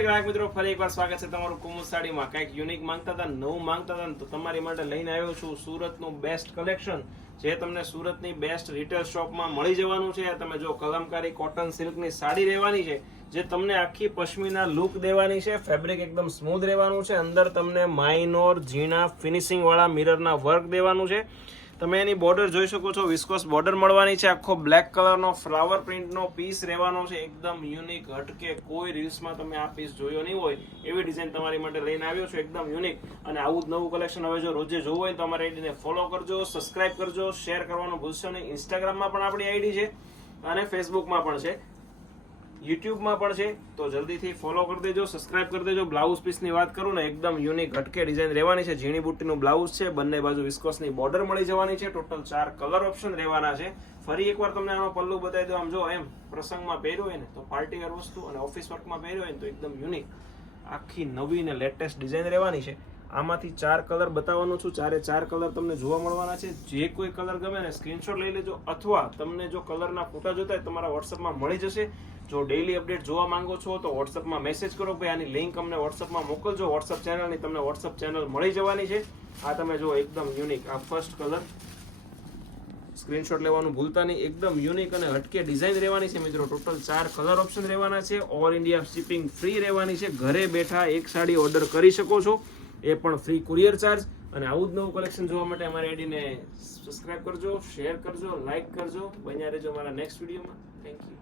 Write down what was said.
ગ્રાહક મિત્રો, ફરી એકવાર સ્વાગત છે તમારું કુમુદ સાડીમાં. કંઈક યુનિક માંગતા હતા, નવું માંગતા હતા તો તમારી માટે લઈને આવ્યો છું સુરતનું બેસ્ટ કલેક્શન, જે તમને સુરતની બેસ્ટ રિટેલ શોપમાં મળી જવાનું છે. તમે જો કલમકારી કોટન સિલ્કની સાડી રહેવાની છે, જે તમને આખી પશ્મિના લુક દેવાની છે. ફેબ્રિક એકદમ સ્મૂથ રહેવાનું છે. અંદર તમને માઇનોર ઝીણા ફિનિશિંગ વાળા મિરરના વર્ક દેવાનું છે. તમે એની બોર્ડર જોઈ શકો છો, વિસ્કોસ બોર્ડર મળવાની છે. આખો બ્લેક કલરનો ફ્લાવર પ્રિન્ટનો પીસ રહેવાનો છે. એકદમ યુનિક, હટકે, કોઈ રીલ્સમાં તમે આ પીસ જોયો નહીં હોય એવી ડિઝાઇન તમારી માટે લઈને આવ્યો છું. એકદમ યુનિક અને આવું જ નવું કલેક્શન હવે જો રોજે જોવું હોય તો અમારી આઈડીને ફોલો કરજો, સબસ્ક્રાઇબ કરજો, શેર કરવાનું ભૂલશો નહીં. ઇન્સ્ટાગ્રામમાં પણ આપણી આઈડી છે અને ફેસબુકમાં પણ છે, યુટ્યુબમાં પણ છે, તો જલ્દીથી ફોલો કરી દેજો, સબસ્ક્રાઇબ કરી દેજો. બ્લાઉઝ પીસની વાત કરું ને, એકદમ યુનિક હટકે ડિઝાઇન રહેવાની છે. ઝીણી બુટ્ટીનું બ્લાઉઝ છે, બંને બાજુ વિસ્કોસની બોર્ડર મળી જવાની છે. ટોટલ 4 કલર ઓપ્શન રહેવાના છે. ફરી એકવાર તમને આનો પલ્લુ બતાવી દો. આમ જો, એમ પ્રસંગમાં પહેર્યો હોય ને તો પાર્ટી વેર વસ્તુ, અને ઓફિસ વર્કમાં પહેર્યો હોય ને તો એકદમ યુનિક આખી નવી ને લેટેસ્ટ ડિઝાઇન રહેવાની છે. આમાંથી 4 કલર બતાવવાનું છું. 4 કલર તમને જોવા મળવાના છે. જે કોઈ કલર ગમે ને સ્ક્રીનશોટ લઈ લેજો, અથવા તમને જો કલરના ફોટા જોતા હોય તમારા વોટ્સઅપમાં મળી જશે. જો ડેઈલી અપડેટ જોવા માંગો છો તો વોટ્સઅપમાં મેસેજ કરો, ભાઈ આની લિંક અમને વોટ્સઅપમાં મોકલજો. વોટ્સઅપ ચેનલની તમને વોટ્સઅપ ચેનલ મળી જવાની છે. આ તમે જો એકદમ યુનિક, આ ફર્સ્ટ કલર, સ્ક્રીનશોટ લેવાનું ભૂલતા નહીં. એકદમ યુનિક અને હટકે ડિઝાઇન રહેવાની છે મિત્રો. ટોટલ 4 કલર ઓપ્શન રહેવાના છે. ઓલ ઇન્ડિયા શિપિંગ ફ્રી રહેવાની છે. ઘરે બેઠા એક સાડી ઓર્ડર કરી શકો છો, એ પણ ફ્રી કુરિયર ચાર્જ. અને આવું જ નવું કલેક્શન જોવા માટે અમારી આઈડીને સબસ્ક્રાઇબ કરજો, શેર કરજો, લાઇક કરજો. બન્યા રહેજો અમારા નેક્સ્ટ વિડીયોમાં. Thank you.